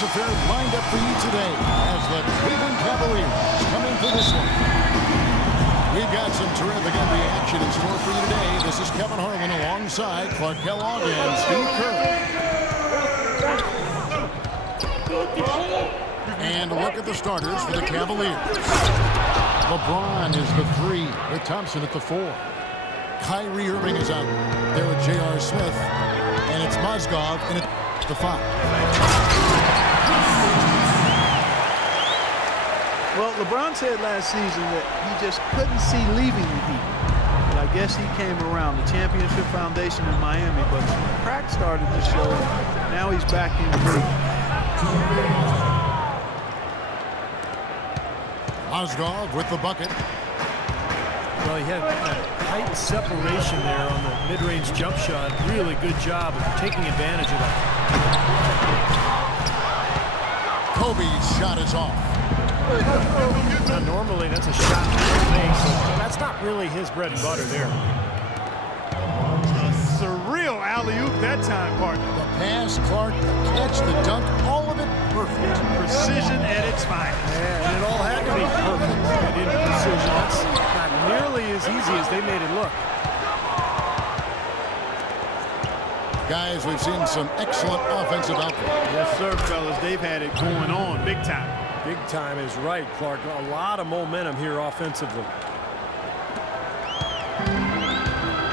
sports affair lined up for you today as the Cleveland Cavaliers come in for this one. We've got some terrific NBA action in store for you today. This is Kevin Harlan alongside Clark Kellogg and Steve Kerr. And a look at the starters for the Cavaliers. LeBron is the 3 with Thompson at the 4. Kyrie Irving is out there with J.R. Smith. And it's Mozgov in at the 5. Well, LeBron said last season that he just couldn't see leaving the Heat. But I guess he came around the championship foundation in Miami, but some cracks started to show. Now he's back in the league. Mozgov with the bucket. Well, he had that tight separation there on the mid-range jump shot. Really good job of taking advantage of that. Kobe's shot is off. Now, normally that's a shot he makes, but that's not really his bread and butter there. It's a real alley-oop that time, partner. The pass, Clark, the catch, the dunk, all of it perfect. Precision at its finest. And it all had to be perfect and in precision. That's not nearly as easy as they made it look. Guys, we've seen some excellent offensive output. Yes, sir, fellas. They've had it going on big time. Big time is right, Clark. A lot of momentum here offensively.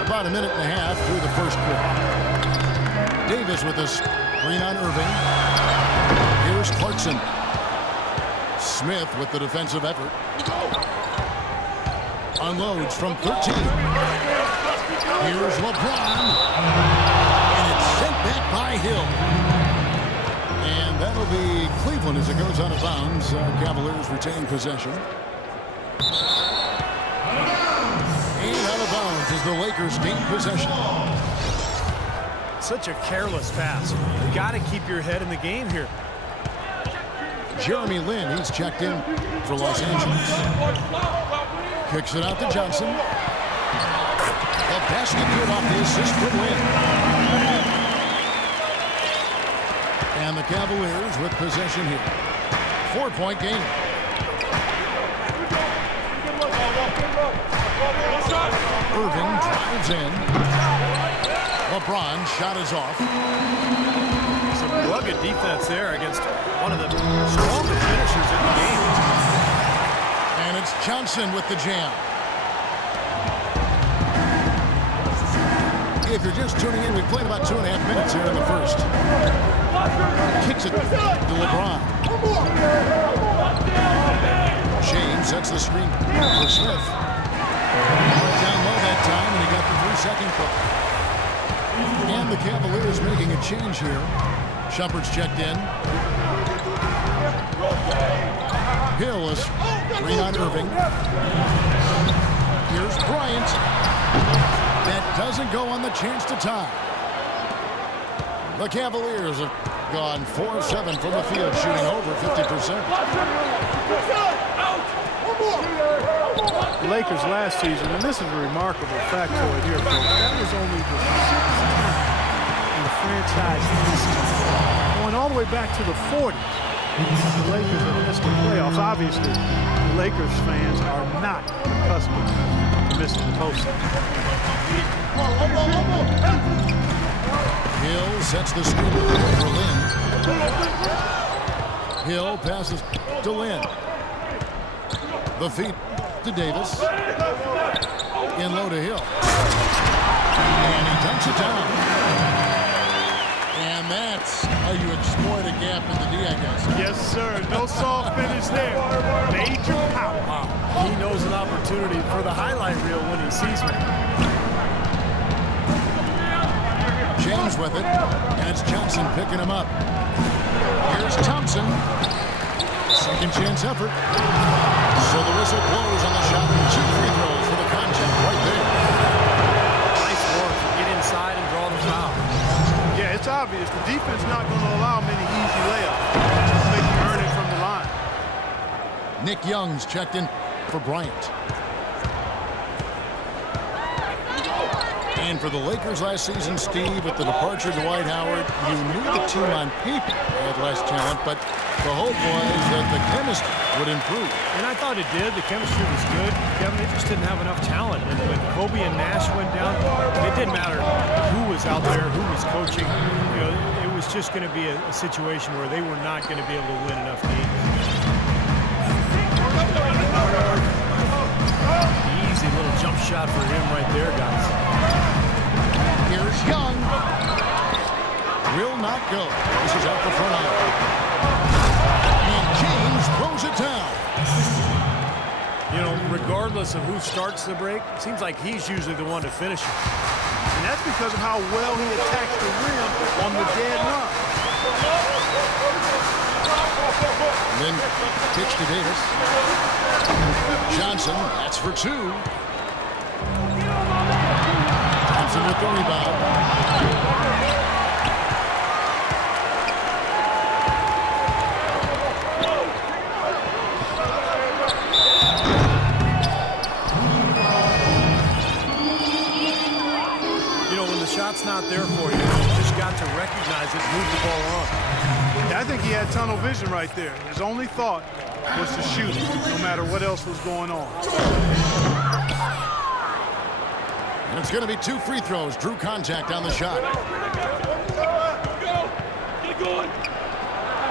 About a minute and a half through the first quarter. Davis with a screen on Irving. Here's Clarkson. Smith with the defensive effort. Unloads from 13. Here's LeBron. And it's sent back by Hill. And that'll be Cleveland as it goes out of bounds. Cavaliers retain possession. And out of bounds as the Lakers gain possession. Such a careless pass. You got to keep your head in the game here. Jeremy Lin, he's checked in for Los Angeles. Kicks it out to Johnson. The basket good off the assist from Lin. And the Cavaliers with possession here. 4-point game. Irving drives in. LeBron shot is off. Some rugged defense there against one of the strongest finishers in the game. And it's Johnson with the jam. If you're just tuning in, we've played about 2.5 minutes here in the first. Kicks it to LeBron. James sets the screen for Smith. Down low that time, and he got the 3-second call. And the Cavaliers making a change here. Shumpert's checked in. Hill is screen on Irving. Here's Bryant. That doesn't go on the chance to tie. The Cavaliers have gone 4 of 7 from the field, shooting over 50%. The Lakers last season, and this is a remarkable factoid here, folks. That was only the 6th time in the franchise history. Going all the way back to the 40s. The Lakers have missed the playoffs. Obviously, the Lakers fans are not accustomed to missing the postseason. Hill sets the screen for Lin. Hill passes to Lin. The feed to Davis. In low to Hill. And he dunks it down. And that's how you exploit a gap in the D, I guess. Yes, sir. No soft finish there. Major power. Wow. He knows an opportunity for the highlight reel when he sees one. James with it, and it's Johnson picking him up. Here's Thompson. Second chance effort. So the whistle blows on the shot. 2 free throws for the contact right there. Nice work to get inside and draw the foul. Yeah, it's obvious. The defense not going to allow many easy layups. Just make you earn it from the line. Nick Young's checked in for Bryant. And for the Lakers last season, Steve, with the departure of Dwight Howard, you knew the team on paper had less talent, but the hope was that the chemistry would improve. And I thought it did. The chemistry was good. Kevin, they just didn't have enough talent. And when Kobe and Nash went down, it didn't matter who was out there, who was coaching. You know, it was just going to be a situation where they were not going to be able to win enough games. Easy little jump shot for him right there, guys. Here's Young. Will not go. This is out the front eye. And James throws it down. You know, regardless of who starts the break, it seems like he's usually the one to finish it. And that's because of how well he attacks the rim on the dead run. Then pitch to Davis. Johnson, that's for two. Johnson with the rebound. Shot's not there for you. You just got to recognize it, move the ball on. Yeah, I think he had tunnel vision right there. His only thought was to shoot it, no matter what else was going on. And it's going to be 2 free throws. Drew contact on the shot.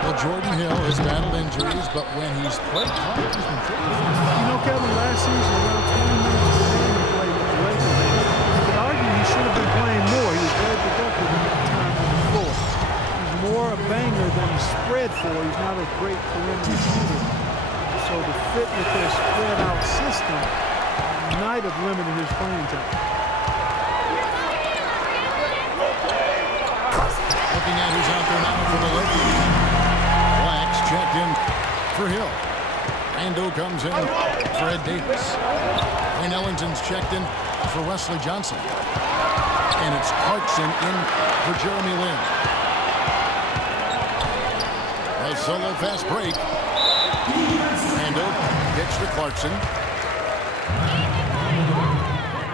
Well, Jordan Hill has battled injuries, but when he's played hard, he's been pretty effective. You know, Kevin, last season, around 20 minutes a game he played with the Lakers. You could argue he should have been playing more. He was very productive in that time on the floor. He's more a banger than a spread for. He's not a great perimeter shooter. So the fit with their spread-out system might have limited his playing time. Looking at who's out there now for the Lakers. Blacks checked in for Hill. Rando comes in for Ed Davis. Wayne Ellington's checked in for Wesley Johnson. And it's Clarkson in for Jeremy Lin. A solo fast break. Rando pitch to Clarkson.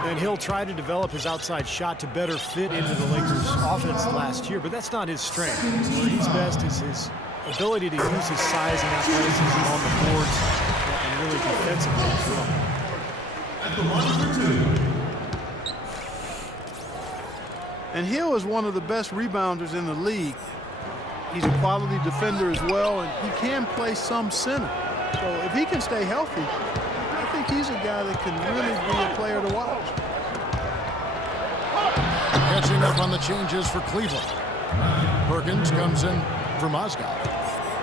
And he'll try to develop his outside shot to better fit into the Lakers' offense last year, but that's not his strength. Where he's best is his ability to use his size and athleticism on the boards and really defensively as well. And Hill is one of the best rebounders in the league. He's a quality defender as well, and he can play some center. So if he can stay healthy, I think he's a guy that can really be a player to watch. Catching up on the changes for Cleveland. Perkins comes in for Mozgov.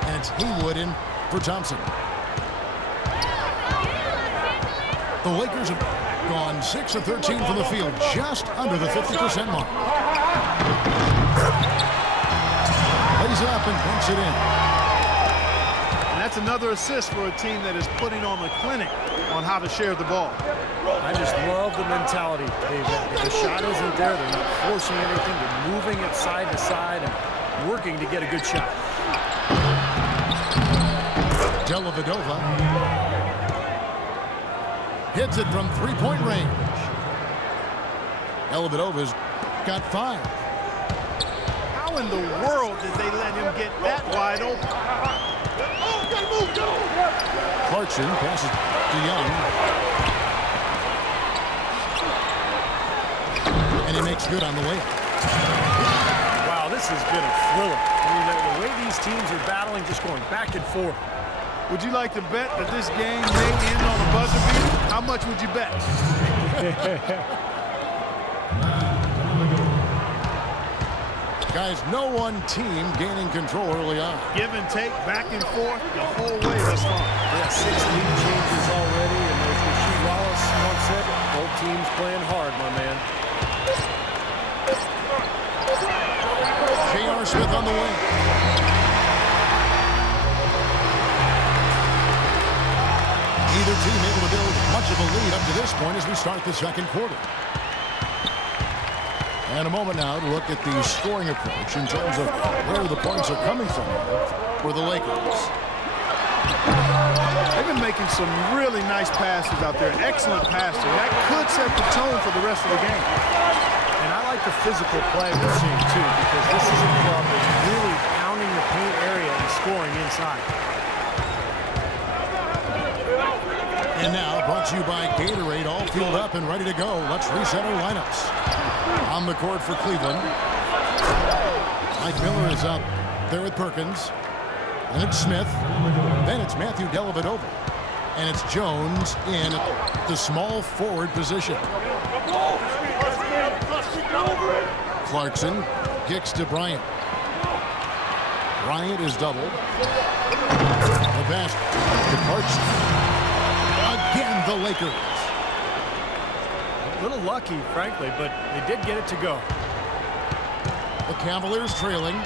And it's Haywood in for Thompson. The Lakers have gone 6 of 13 from the field, just under the 50% mark. Lays it up and bunks it in. And that's another assist for a team that is putting on the clinic on how to share the ball. I just love the mentality they've had. If the shot isn't there, they're not forcing anything. They're moving it side to side and working to get a good shot. Dellavedova hits it from three-point range. Dellavedova's got 5. How in the world did they let him get that wide open? Clarkson passes to Young. And he makes good on the layup. Wow, this has been a thriller. I mean, the way these teams are battling, just going back and forth. Would you like to bet that this game may end on a buzzer beater? How much would you bet? Guys, no one team gaining control early on. Give and take, back and forth, the whole way thus far. Yeah, 6 lead changes already, and as Rasheed Wallace once said, both teams playing hard, my man. J.R. Smith on the wing. Neither team able to build much of a lead up to this point as we start the second quarter. And a moment now to look at the scoring approach in terms of where the points are coming from for the Lakers. They've been making some really nice passes out there. Excellent passes. That could set the tone for the rest of the game. And I like the physical play we're seeing, too, because this is a club that's really pounding the paint area and scoring inside. And now, brought to you by Gatorade, all fueled up and ready to go. Let's reset our lineups. On the court for Cleveland, Mike Miller is up there with Perkins. And it's Smith. Then it's Matthew Dellavedova. And it's Jones in the small forward position. Clarkson kicks to Bryant. Bryant is doubled. The basket to Clarkson. Again, the Lakers. A little lucky, frankly, but they did get it to go. The Cavaliers trailing.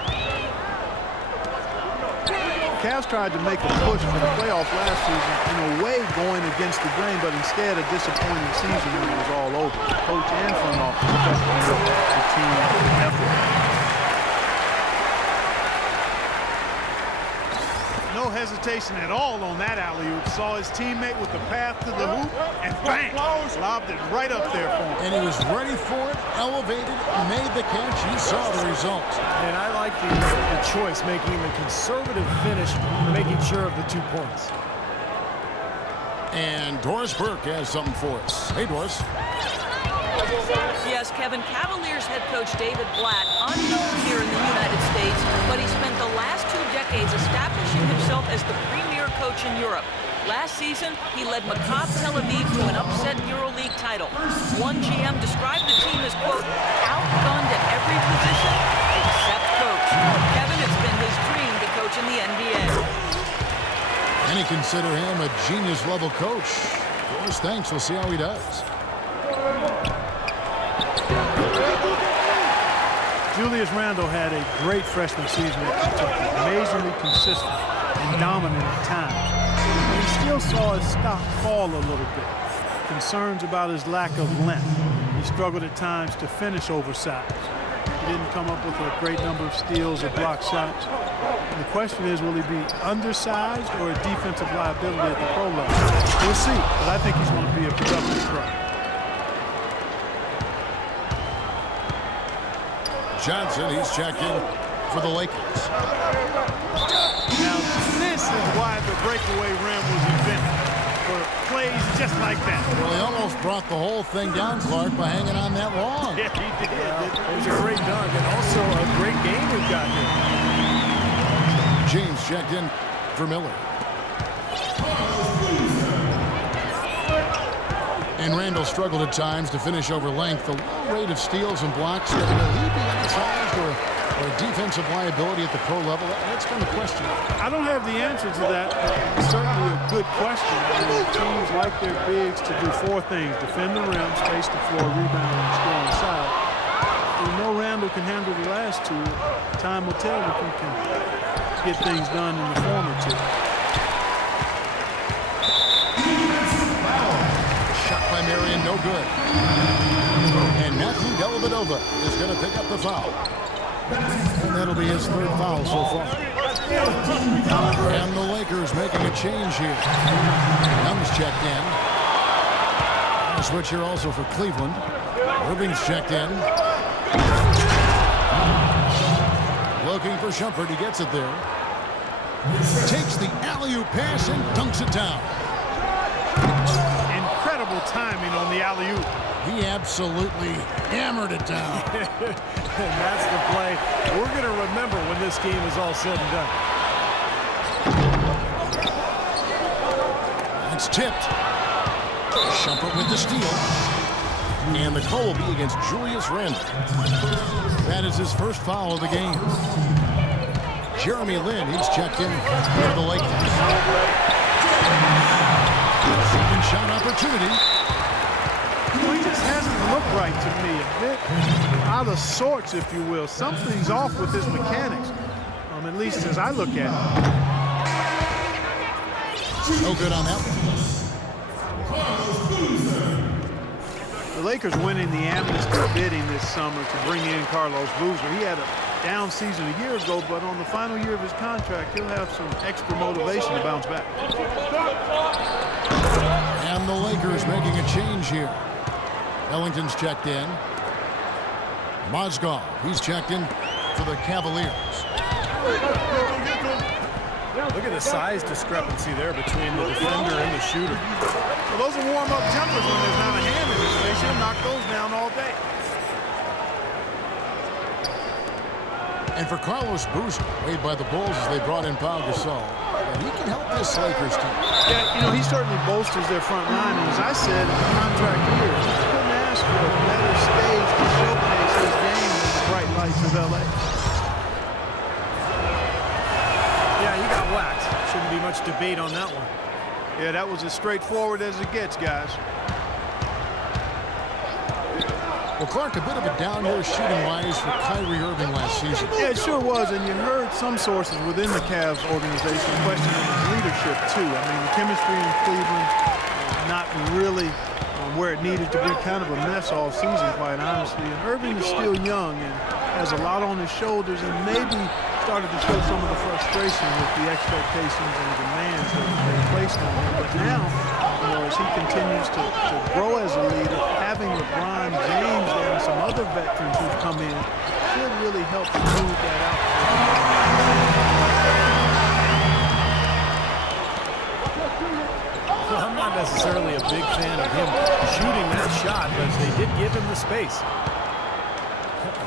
Cavs tried to make a push for the playoffs last season, in a way going against the grain, but instead a disappointing season when it was all over. The coach and front office questioned the team effort. No hesitation at all on that alley-oop. Saw his teammate with the path to the hoop, and bang! Lobbed it right up there for him. And he was ready for it, elevated, made the catch. You saw the result. And I like the choice, making the conservative finish, making sure of the 2 points. And Doris Burke has something for us. Hey, Doris. Yes, Kevin, Cavaliers head coach David Blatt, unknown here in the United States, but he spent the last 2 decades establishing himself as the premier coach in Europe. Last season, he led Maccabi Tel Aviv to an upset EuroLeague title. One GM described the team as, quote, outgunned at every position except coach. Kevin, it's been his dream to coach in the NBA. Many consider him a genius-level coach. Doris, thanks. We'll see how he does. Julius Randle had a great freshman season at Kentucky, amazingly consistent and dominant at times. But he still saw his stock fall a little bit. Concerns about his lack of length. He struggled at times to finish oversized. He didn't come up with a great number of steals or block shots. And the question is, will he be undersized or a defensive liability at the pro level? We'll see, but I think he's going to be a productive pro. Johnson, he's checked in for the Lakers. Now, this is why the breakaway rim was invented, for plays just like that. Well, he almost brought the whole thing down, Clark, by hanging on that long. Yeah, he did. It was a great dunk and also a great game we've got here. James checked in for Miller. And Randall struggled at times to finish over length. The low rate of steals and blocks, will he be undersized or a defensive liability at the pro level? That's been the question. I don't have the answer to that. It's certainly a good question. Teams like their bigs to do 4 things: defend the rim, space the floor, rebound, and score inside. We know Randall can handle the last 2. Time will tell if he can get things done in the former 2. Shot by Marion, no good. And Matthew Dellavedova is going to pick up the foul. And that'll be his 3rd foul so far. And the Lakers making a change here. Young's checked in. A switch here also for Cleveland. Irving's checked in. Looking for Shumpert. He gets it there. Takes the alley-oop pass and dunks it down. Incredible timing on the alley-oop. He absolutely hammered it down. And that's the play we're going to remember when this game is all said and done. It's tipped. Shumpert with the steal. And the call will be against Julius Randle. That is his first foul of the game. Jeremy Lin, he's checked in for the Lakers. Second shot opportunity. Well, he just hasn't looked right to me. A bit out of sorts, if you will. Something's off with his mechanics, at least as I look at it. No good on that one. The Lakers winning the amnesty bidding this summer to bring in Carlos Boozer. He had a down season a year ago, but on the final year of his contract, he'll have some extra motivation to bounce back. And the Lakers making a change here. Ellington's checked in. Mozgov, he's checked in for the Cavaliers. Look at the size discrepancy there between the defender and the shooter. Well, those are warm-up jumpers when there's not a hand in his face. He'll knock those down all day. And for Carlos Boozer, weighed by the Bulls as they brought in Pau Gasol, and he can help this Lakers team. Yeah, you know, he certainly bolsters their front line. And as I said, in the contract years, he couldn't ask for a better stage to showcase his game than the bright lights of L.A. Yeah, he got whacked. Shouldn't be much debate on that one. Yeah, that was as straightforward as it gets, guys. Well, Clark, a bit of a down year shooting-wise for Kyrie Irving last season. Yeah, it sure was, and you heard some sources within the Cavs organization questioning his leadership, too. I mean, the chemistry in Cleveland, not really where it needed to be, kind of a mess all season, quite honestly. And Irving is still young and has a lot on his shoulders, and maybe started to show some of the frustration with the expectations and the demands that they placed on him. But now, you know, as he continues to grow as a leader, having LeBron James and some other veterans who've come in should really help smooth that out. Well, I'm not necessarily a big fan of him shooting that shot, but they did give him the space.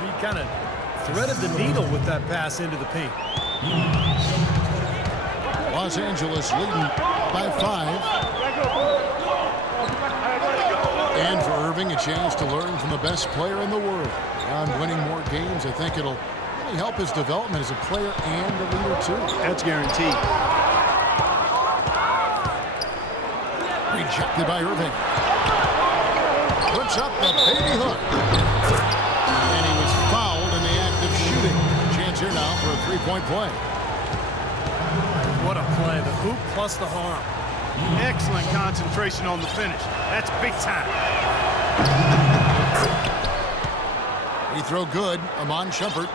He kind of threaded the needle with that pass into the paint. Los Angeles leading by 5. And for Irving, a chance to learn from the best player in the world. On winning more games, I think it'll really help his development as a player and a leader, too. That's guaranteed. Rejected by Irving. Puts up the baby hook. And he was fouled in the act of shooting. Chance here now for a three-point play. What a play. The hoop plus the harm. Excellent concentration on the finish. That's big time. He throw good. Amon Shumpert.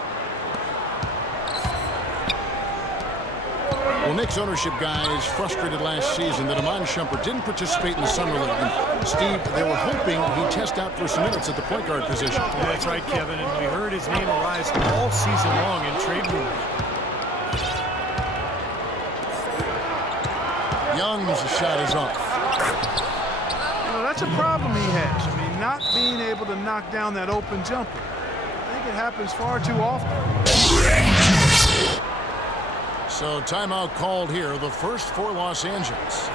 Well, Knicks ownership guys frustrated last season that Amon Shumpert didn't participate in the Summer League. And Steve, they were hoping he'd test out for some minutes at the point guard position. Yeah, that's right, Kevin. And we heard his name arise all season long in trade rumors. Young's shot is off. You know, that's a problem he has. I mean, not being able to knock down that open jumper. I think it happens far too often. So timeout called here, the first for Los Angeles.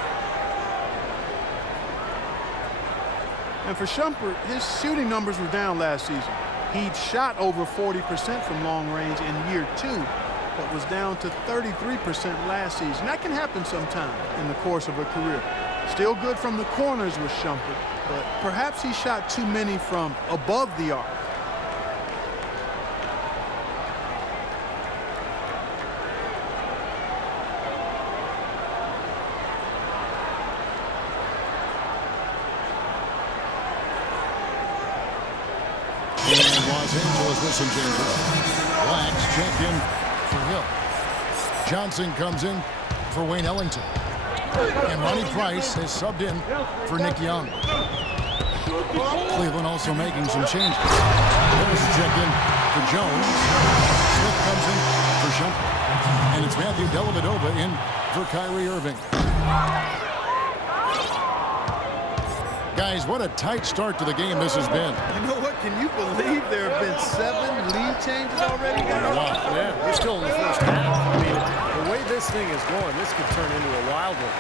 And for Shumpert, his shooting numbers were down last season. He'd shot over 40% from long range in year 2, but was down to 33% last season. That can happen sometime in the course of a career. Still good from the corners with Shumpert, but perhaps he shot too many from above the arc. And Los Angeles with some changes. Blacks checked in for Hill. Johnson comes in for Wayne Ellington. And Ronnie Price has subbed in for Nick Young. Cleveland also making some changes. Harris checked in for Jones. Smith comes in for Shumpert. And it's Matthew Dellavedova in for Kyrie Irving. Guys, what a tight start to the game this has been. You know what? Can you believe there have been 7 lead changes already? Wow. Yeah, we're still in the first half. I mean, the way this thing is going, this could turn into a wild one.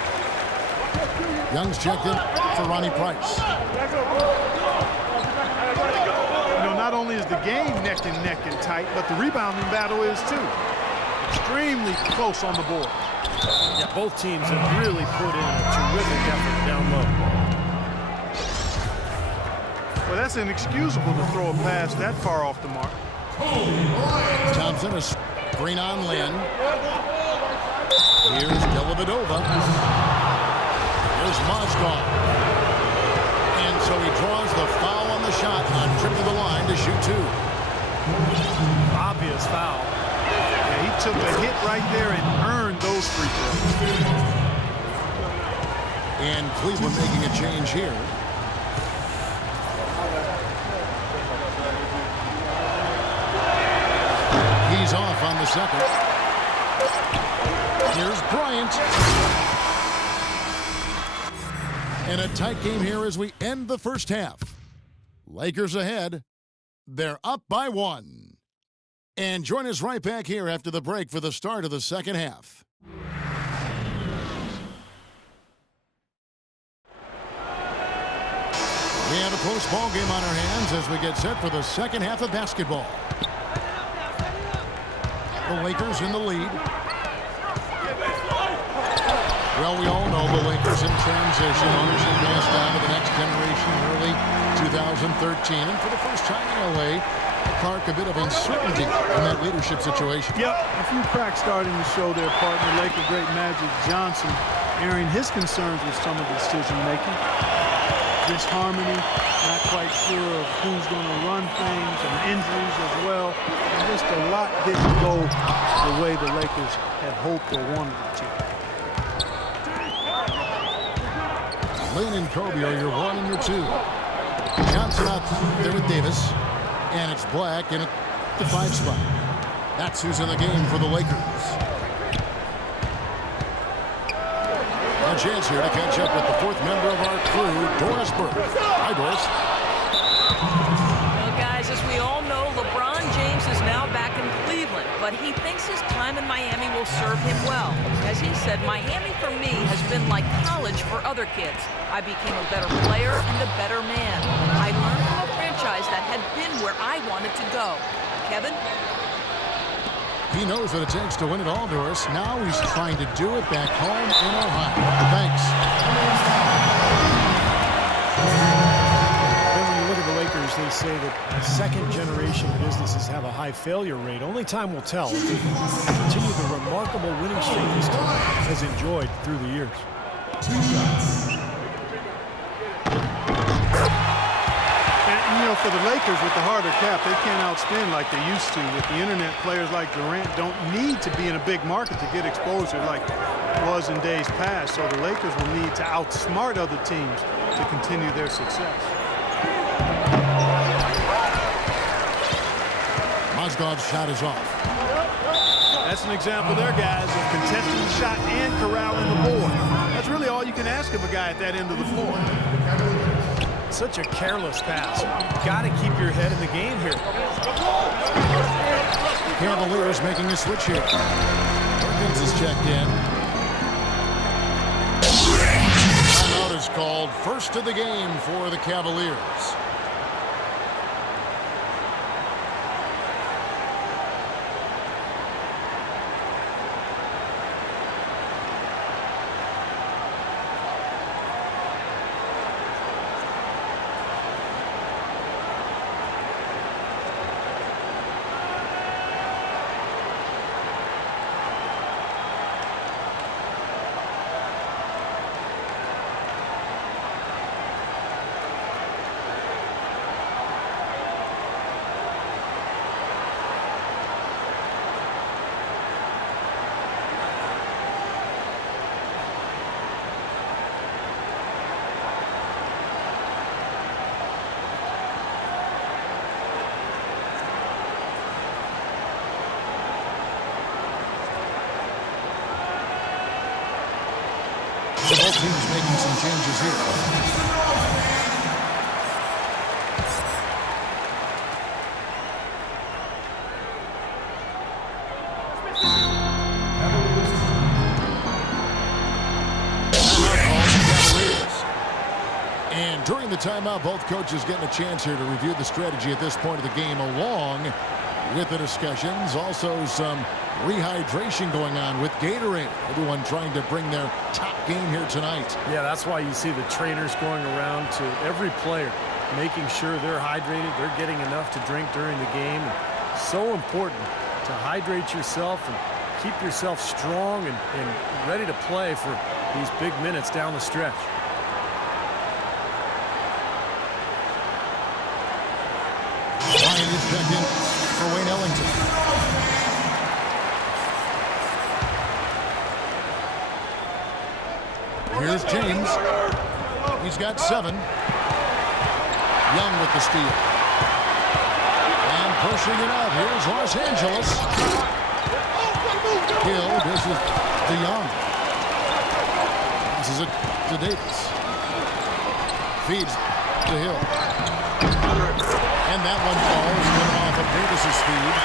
Young's checked in for Ronnie Price. You know, not only is the game neck and tight, but the rebounding battle is too. Extremely close on the board. Yeah, both teams have really put in a terrific effort down low. Well, that's inexcusable to throw a pass that far off the mark. Thompson, a screen on Lynn. Here's Dellavedova. Here's Mozgov. And so he draws the foul on the shot on trip to the line to shoot 2. Obvious foul. Yeah, he took a hit right there and earned those free throws. And Cleveland making a change here. the second. Here's Bryant. And a tight game here as we end the first half. Lakers ahead. They're up by 1. And join us right back here after the break for the start of the second half. We have a close ball game on our hands as we get set for the second half of basketball. The Lakers in the lead. Well, we all know the Lakers in transition. Ownership passed down to the next generation in early 2013. And for the first time in LA, Clark, a bit of uncertainty in that leadership situation. Yep, a few cracks starting to show their partner, Laker great Magic Johnson, airing his concerns with some of the decision-making. Disharmony, not quite sure of who's going to run things, and injuries as well. And just a lot didn't go the way the Lakers had hoped or wanted it to. Lynn and Kobe are your 1 and your 2. Johnson out there with Davis. And it's Black in at the 5 spot. That's who's in the game for the Lakers. A chance here to catch up with the 4th member of our crew, Doris Burke. Hi, Doris. Well, guys, as we all know, LeBron James is now back in Cleveland, but he thinks his time in Miami will serve him well. As he said, Miami for me has been like college for other kids. I became a better player and a better man. I learned from a franchise that had been where I wanted to go. Kevin? He knows what it takes to win it all, Doris. Now he's trying to do it back home in Ohio. Thanks. Then when you look at the Lakers, they say that second-generation businesses have a high failure rate. Only time will tell if they can continue the remarkable winning streak this team has enjoyed through the years. And, you know, for the Lakers with the harder cap, they can't outspend like they used to. With the internet, players like Durant don't need to be in a big market to get exposure like it was in days past. So the Lakers will need to outsmart other teams to continue their success. Mozgov's shot is off. That's an example there, guys, of contesting the shot and corralling the board. That's really all you can ask of a guy at that end of the floor. Such a careless pass. You've got to keep your head in the game here. Cavaliers making a switch here. Perkins is checked in. Timeout is called. First of the game for the Cavaliers. So both teams making some changes here. And during the timeout, both coaches getting a chance here to review the strategy at this point of the game along with the discussions. Also some rehydration going on with Gatorade. Everyone trying to bring their top game here tonight. Yeah, that's why you see the trainers going around to every player, making sure they're hydrated, they're getting enough to drink during the game. And so important to hydrate yourself and keep yourself strong and ready to play for these big minutes down the stretch. Ryan is checked in for Wayne Ellington. Here's James. He's got 7. Young with the steal. And pushing it out. Here's Los Angeles. Hill dishes to Young. Passes it to Davis. Feeds to Hill. And that one falls, coming off of Davis's feed.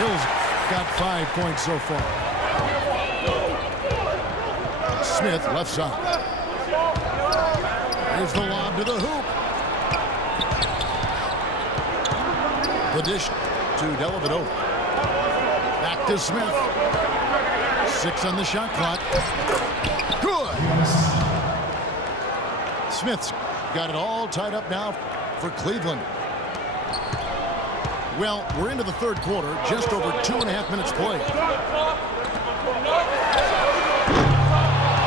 Hill's got 5 points so far. Smith, left side. Here's the lob to the hoop. The dish to Dellavedova. Back to Smith. 6 on the shot clock. Good. Smith's got it all tied up now for Cleveland. Well, we're into the third quarter, just over 2.5 minutes played.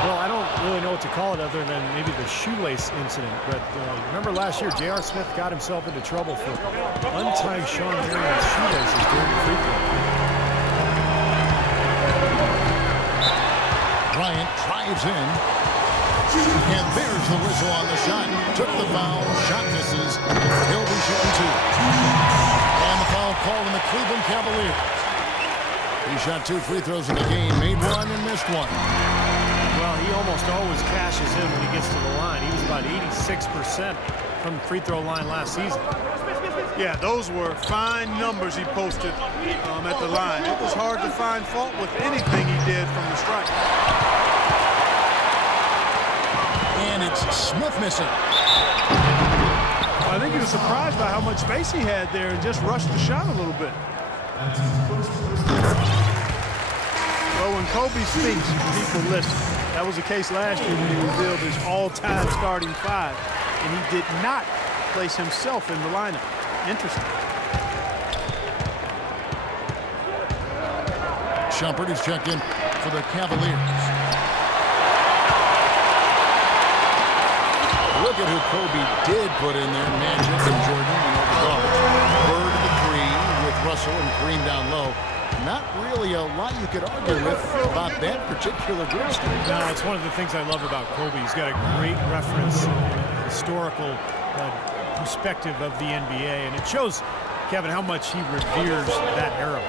Well, I don't really know what to call it other than maybe the shoelace incident. But remember last year, J.R. Smith got himself into trouble for untying Sean Marion's shoelaces during the free throw. Bryant drives in. And there's the whistle on the shot. Took the foul. Shot misses. He'll be shooting 2. And the foul called on the Cleveland Cavaliers. He shot 2 free throws in the game. Made 1 and missed 1. Well, he almost always cashes in when he gets to the line. He was about 86% from the free throw line last season. Yeah, those were fine numbers he posted at the line. It was hard to find fault with anything he did from the stripe. And it's Smith missing. I think he was surprised by how much space he had there and just rushed the shot a little bit. Well, when Kobe speaks, people listen. That was the case last year when he revealed his all-time starting 5, and he did not place himself in the lineup. Interesting. Shumpert is checked in for the Cavaliers. Look at who Kobe did put in there. Magic and Jordan and overall. Bird at the 3 with Russell and Kareem down low. Not really a lot you could argue with about that particular group. No, it's one of the things I love about Kobe. He's got a great reference, historical perspective of the NBA, and it shows, Kevin, how much he reveres that era.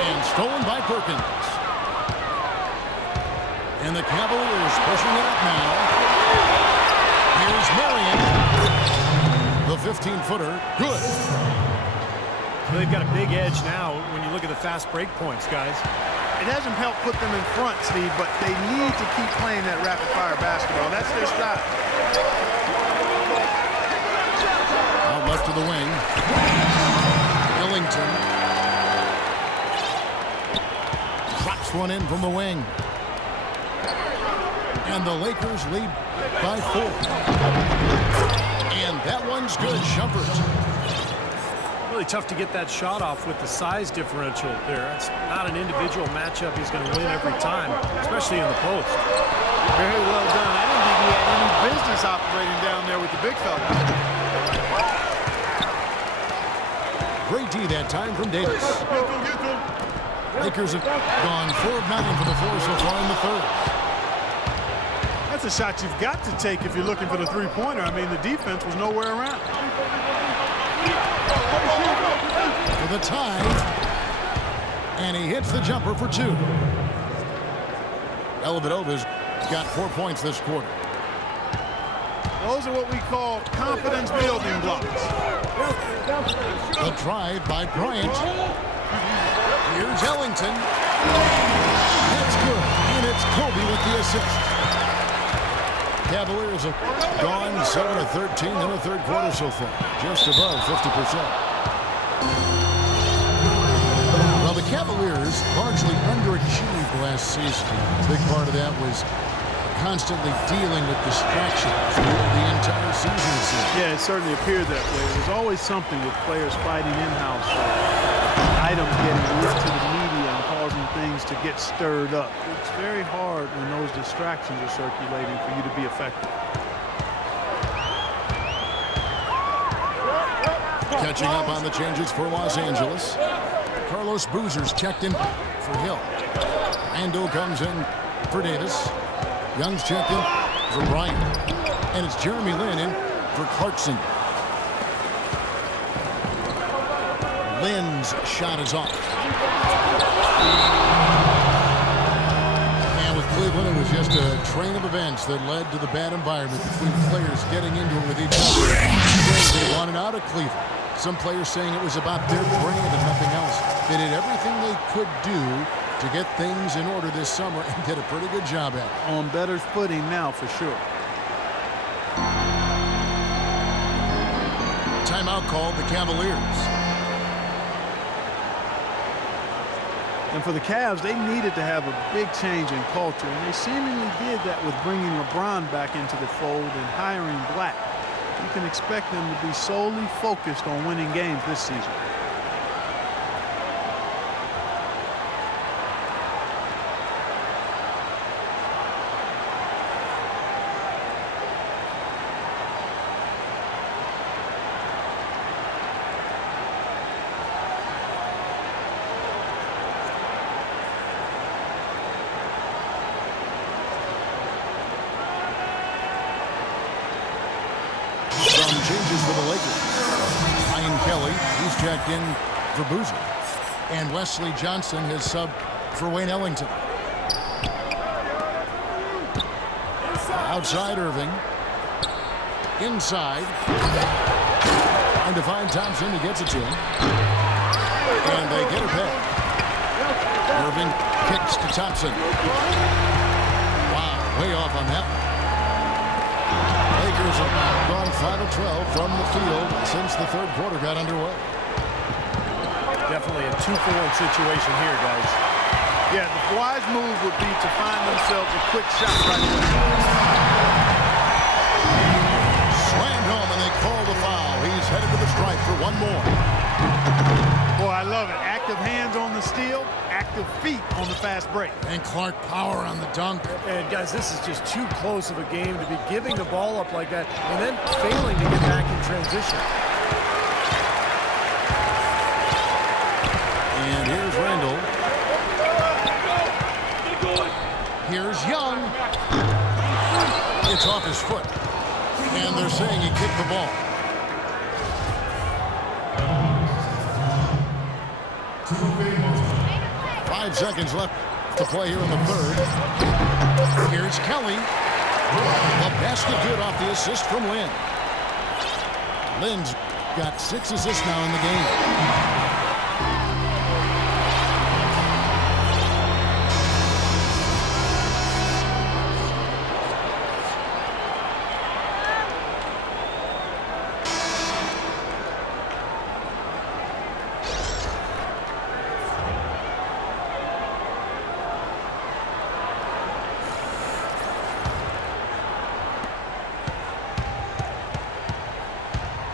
And stolen by Perkins. And the Cavaliers pushing it up now. Here's Marion. The 15-footer, good. Well, they've got a big edge now when you look at the fast break points, guys. It hasn't helped put them in front, Steve, but they need to keep playing that rapid-fire basketball. That's their style. Out left to the wing. Ellington. Drops one in from the wing. And the Lakers lead by 4. And that one's good. Shumpert. Really tough to get that shot off with the size differential there. It's not an individual matchup he's going to win every time, especially in the post. Very well done. I didn't think he had any business operating down there with the big fella. Great D that time from Davis. Lakers have gone 4 of 9 for the floor so far in the third. That's a shot you've got to take if you're looking for the three-pointer. I mean, the defense was nowhere around. For the tie. And he hits the jumper for 2. Dellavedova's got 4 points this quarter. Those are what we call confidence building blocks. The drive by Bryant. Here's Ellington. That's good. And it's Kobe with the assist. Cavaliers have gone 7 of 13 in the third quarter so far. Just above 50%. Well, the Cavaliers largely underachieved last season. A big part of that was constantly dealing with distractions the entire season. Yeah, it certainly appeared that way. There's always something with players fighting in-house. Items getting leaked to the media and causing things to get stirred up. It's very hard when those distractions are circulating for you to be effective. Catching up on the changes for Los Angeles. Carlos Boozer's checked in for Hill. Ando comes in for Davis. Young's checked in for Bryant. And it's Jeremy Lin in for Clarkson. Lynn's shot is off. And with Cleveland, it was just a train of events that led to the bad environment between players getting into it with each other. They wanted out of Cleveland. Some players saying it was about their brand and nothing else. They did everything they could do to get things in order this summer and did a pretty good job at it. On better footing now, for sure. Timeout called the Cavaliers. And for the Cavs, they needed to have a big change in culture, and they seemingly did that with bringing LeBron back into the fold and hiring Black. You can expect them to be solely focused on winning games this season. Changes for the Lakers. Ryan Kelly, he's checked in for Boozer. And Wesley Johnson has subbed for Wayne Ellington. Outside Irving. Inside. And to find Thompson, he gets it to him. And they get it back. Irving kicks to Thompson. Wow, way off on that one. Lakers have gone 5 of 12 from the field since the third quarter got underway. Definitely a 2-for-1 situation here, guys. Yeah, the wise move would be to find themselves a quick shot right away. Slammed home, and they call the foul. He's headed to the stripe for one more. Boy, I love it. Active hands on the steal, active feet on the fast break. And Clark power on the dunk. And guys, this is just too close of a game to be giving the ball up like that and then failing to get back in transition. And here's Randall. Here's Young. It's off his foot. And they're saying he kicked the ball. Five seconds left to play here in the third. Here's Kelly. The basket good off the assist from Lynn. Lynn's got 6 assists now in the game.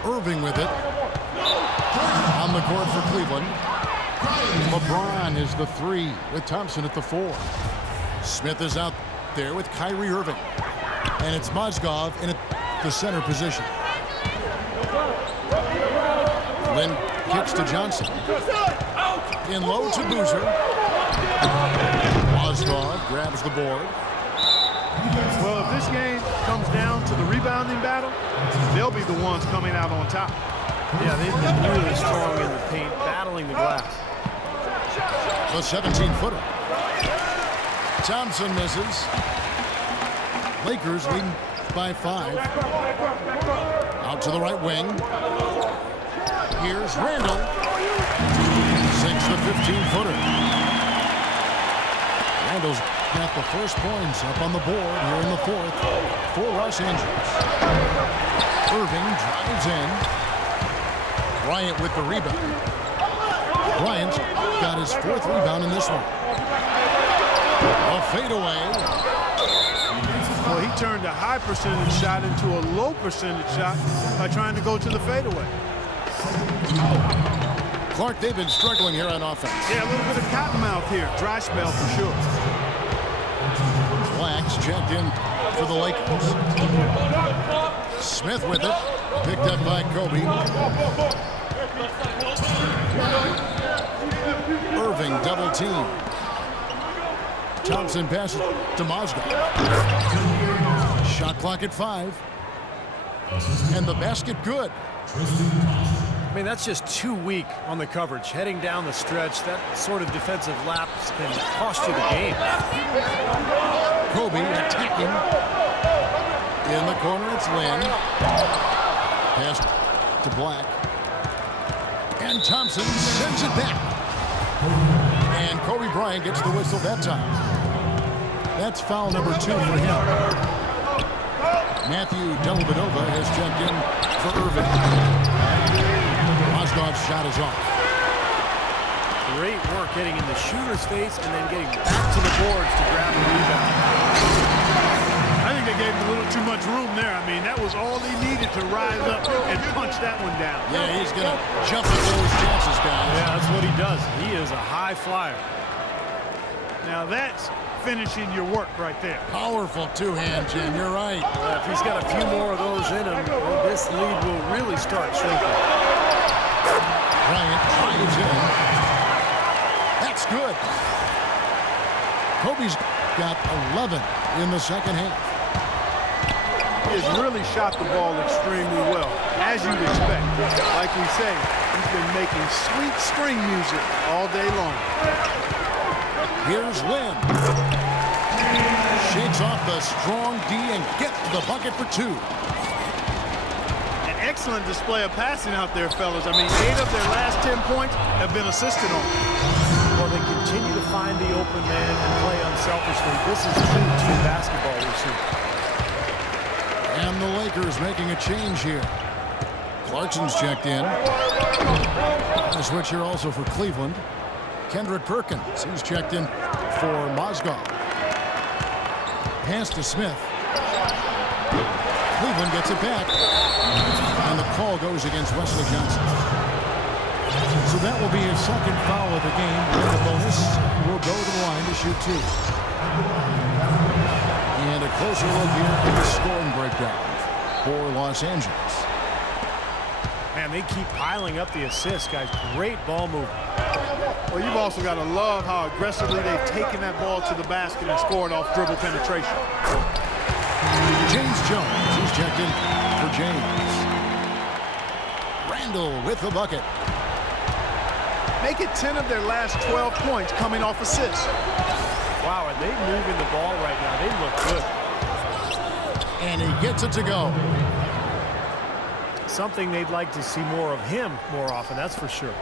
Irving with it. On the court for Cleveland. LeBron is the 3 with Thompson at the 4. Smith is out there with Kyrie Irving. And it's Mozgov in the center position. Lynn kicks to Johnson. In low to Boozer. Mozgov grabs the board. Well, if this game comes down to the rebounding battle, they'll be the ones coming out on top. Yeah, they've been really strong in the paint, battling the glass. The 17-footer. Thompson misses. Lakers leading by 5. Out to the right wing. Here's Randall. Sinks the 15-footer. Randall's got the first points up on the board here in the fourth for Los Angeles. Irving drives in. Bryant with the rebound. Bryant's got his 4th rebound in this one. A fadeaway. Well, he turned a high percentage shot into a low percentage shot by trying to go to the fadeaway. Clark, they've been struggling here on offense. Yeah, a little bit of cottonmouth here. Dry spell for sure. Black's checked in for the Lakers. Smith with it. Picked up by Kobe. Irving double team. Thompson passes to Mozgov. Shot clock at 5. And the basket good. I mean, that's just too weak on the coverage. Heading down the stretch, that sort of defensive lapse can cost you the game. Kobe attacking. In the corner, it's Lynn. Pass to Black. And Thompson sends it back. And Kobe Bryant gets the whistle that time. That's foul number 2 for him. Matthew Dellavedova has checked in for Irving. Mozgov's shot is off. Great work getting in the shooter's face and then getting back to the boards to grab the rebound. I think they gave him a little too much room there. I mean, that was all he needed to rise up and punch that one down. Yeah, he's going to jump at those chances, guys. Yeah, that's what he does. He is a high flyer. Now that's finishing your work right there. Powerful two-hand, Jim. You're right. If he's got a few more of those in him, this lead will really start shrinking. Bryant drives in. That's good. Kobe's got 11 in the second half. He has really shot the ball extremely well, as you'd expect. Like we say, he's been making sweet string music all day long. Here's Lynn. Shakes off the strong D and gets the bucket for 2. An excellent display of passing out there, fellas. I mean, 8 of their last 10 points have been assisted on. Well, they continue to find the open man and play unselfishly. This is true team basketball we see. And the Lakers making a change here. Clarkson's checked in. A switch here also for Cleveland. Kendrick Perkins, he's checked in for Mozgov. Pass to Smith. Cleveland gets it back. And the call goes against Wesley Johnson. So that will be his second foul of the game. And the bonus will go to the line to shoot 2. And a closer look here at the scoring breakdown for Los Angeles. Man, they keep piling up the assists, guys. Great ball movement. Well, you've also got to love how aggressively they've taken that ball to the basket and scored off dribble penetration. James Jones, he's checked in for James. Randall with the bucket. Make it 10 of their last 12 points coming off assists. Wow, are they moving the ball right now? They look good. And he gets it to go. Something they'd like to see more of him more often, that's for sure.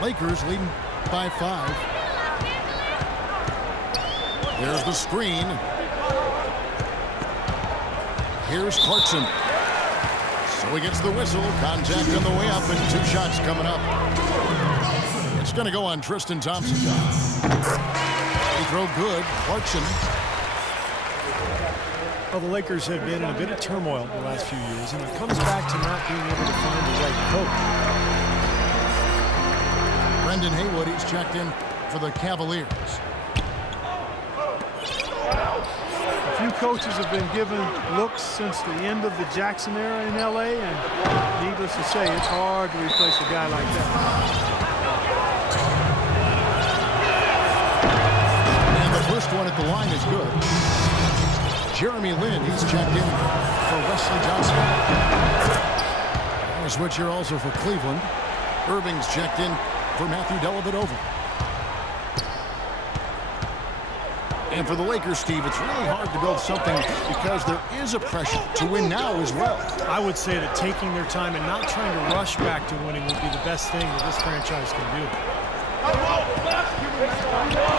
Lakers leading by 5. There's the screen. Here's Clarkson. So he gets the whistle. Contact on the way up and 2 shots coming up. It's going to go on Tristan Thompson. He throw good. Clarkson. Well, the Lakers have been in a bit of turmoil the last few years, and it comes back to not being able to find the right coach. Brendan Haywood, he's checked in for the Cavaliers. A few coaches have been given looks since the end of the Jackson era in LA, and needless to say, it's hard to replace a guy like that. And the first one at the line is good. Jeremy Lin, he's checked in for Wesley Johnson. And a switch here also for Cleveland. Irving's checked in for Matthew Dellavedova. And for the Lakers, Steve, it's really hard to build something because there is a pressure to win now as well. I would say that taking their time and not trying to rush back to winning would be the best thing that this franchise can do.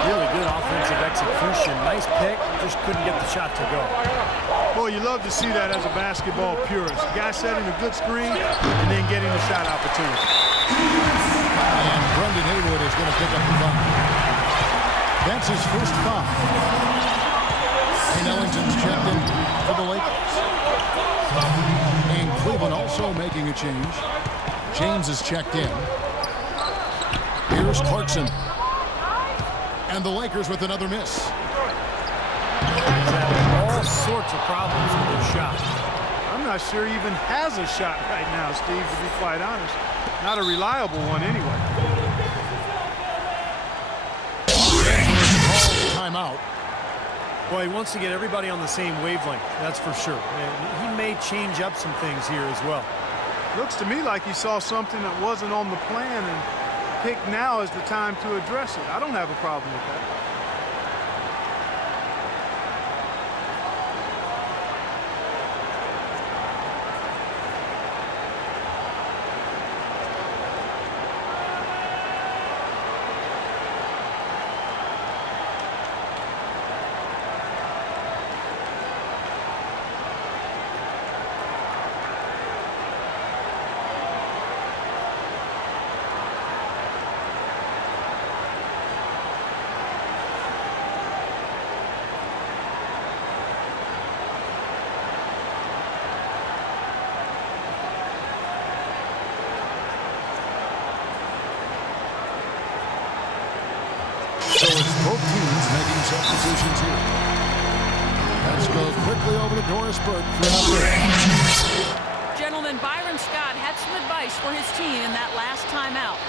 Really good offensive execution. Nice pick, just couldn't get the shot to go. Boy, you love to see that as a basketball purist. Guy setting a good screen and then getting a shot opportunity. And Brendan Haywood is going to pick up the ball. That's his first foul. And Ellington's checked in for the Lakers. And Cleveland also making a change. James is checked in. Here's Clarkson. And the Lakers with another miss. He's having all sorts of problems with his shot. I'm not sure he even has a shot right now, Steve, to be quite honest. Not a reliable one anyway. Timeout. Well, he wants to get everybody on the same wavelength, that's for sure. And he may change up some things here as well. Looks to me like he saw something that wasn't on the plan and picked now as the time to address it. I don't have a problem with that. So it's both teams making substitutions here. Let's go quickly over to Doris Burke for an update. Gentlemen, Byron Scott had some advice for his team in that last timeout.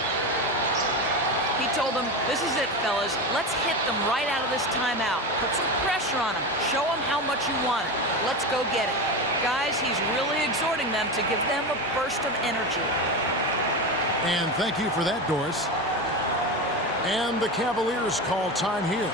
He told them, this is it, fellas. Let's hit them right out of this timeout. Put some pressure on them. Show them how much you want it. Let's go get it. Guys, he's really exhorting them to give them a burst of energy. And thank you for that, Doris. And the Cavaliers call time here.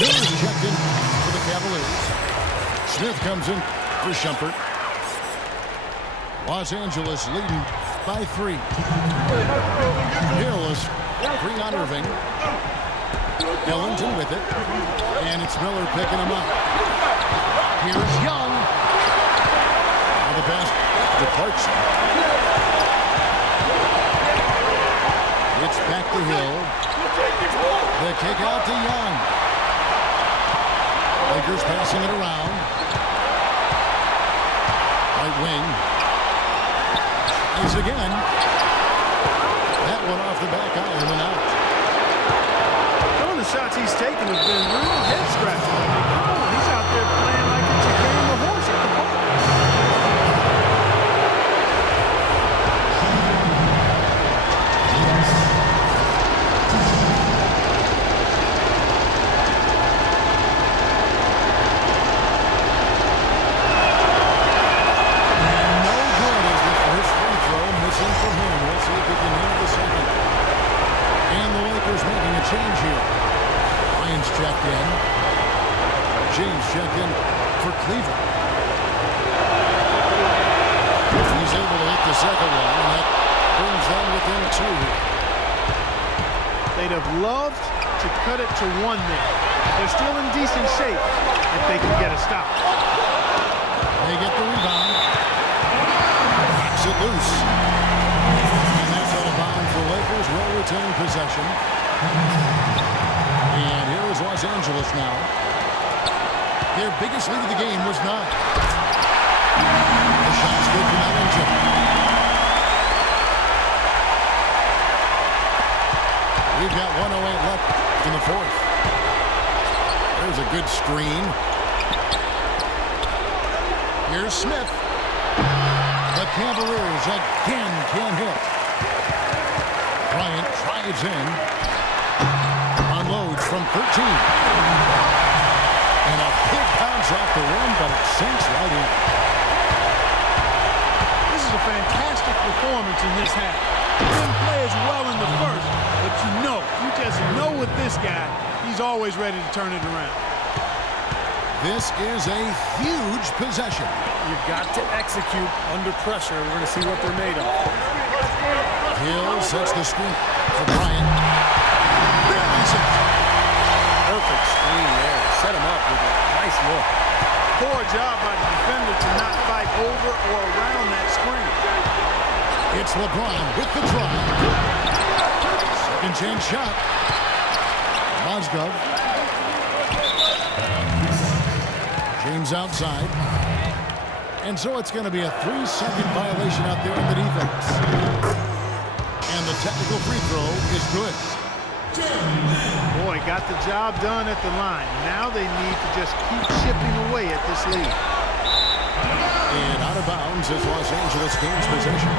Miller's checked in for the Cavaliers. Smith comes in for Shumpert. Los Angeles leading by 3. Hill is free on Irving. Ellington with it. And it's Miller picking him up. Here's Young. Now the pass departs. It's back to Hill. The kick out to Young. Lakers passing it around. Right wing. Tries again. That one off the back iron and out. Some of the shots he's taken have been real head-scratching. I mean, come on, he's out there playing like it's a game of horse at the park. Change here. Ryan's checked in. James checked in for Cleveland. He's able to hit the second one, and that brings them within 2 here. They'd have loved to cut it to 1 there. They're still in decent shape if they can get a stop. They get the rebound. Knocks it loose. And that's out of bounds for Lakers. Will retain possession. And here is Los Angeles now. Their biggest lead of the game was 9. The shot's good from Ellington. We've got 1:08 left in the 4th. There's a good screen. Here's Smith. The Cavaliers again can't hit. Bryant drives in. Unloads from 13. And a big bounce off the rim, but it sinks right in. This is a fantastic performance in this half. He didn't play as well in the first, but you just know with this guy, he's always ready to turn it around. This is a huge possession. You've got to execute under pressure. We're going to see what they're made of. Hill sets the screen for Bryant. Buries it. Perfect screen there. Set him up with a nice look. Poor job by the defender to not fight over or around that screen. It's LeBron with the drive. Second chance shot. Mozgov. James outside. And so it's going to be a 3-second violation out there in the defense. And the technical free throw is good. Boy, got the job done at the line. Now they need to just keep chipping away at this lead. And out of bounds as Los Angeles gains possession.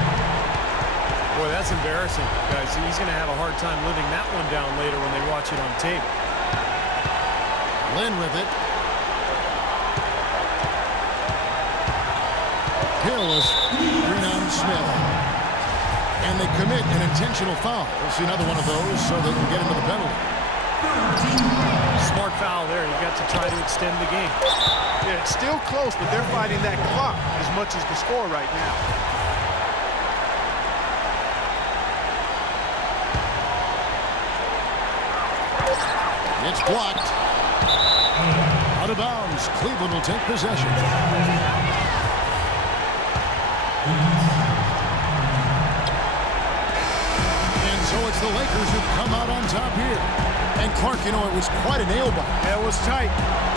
Boy, that's embarrassing, guys. He's going to have a hard time living that one down later when they watch it on tape. Lynn with it. Hill is green on Smith. And they commit an intentional foul. We'll see another one of those so they can get into the penalty. Smart foul there. You got to try to extend the game. Yeah, it's still close, but they're fighting that clock as much as the score right now. It's blocked. Out of bounds. Cleveland will take possession. And so it's the Lakers who come out on top here. And Clark, you know, it was quite a nail-biter. Yeah, it was tight.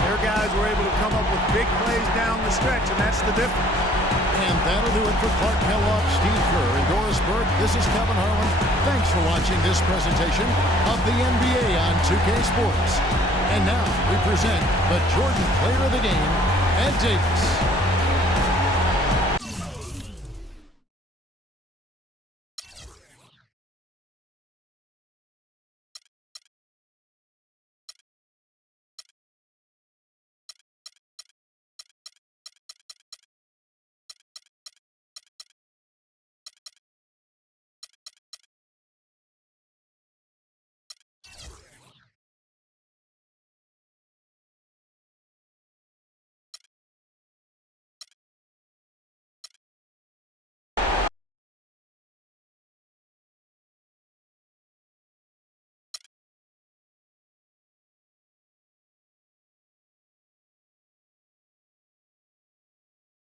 Their guys were able to come up with big plays down the stretch, and that's the difference. And that'll do it for Clark Kellogg, Steve Kerr, and Doris Burke. This is Kevin Harlan. Thanks for watching this presentation of the NBA on 2K Sports. And now we present the Jordan Player of the Game, Ed Davis.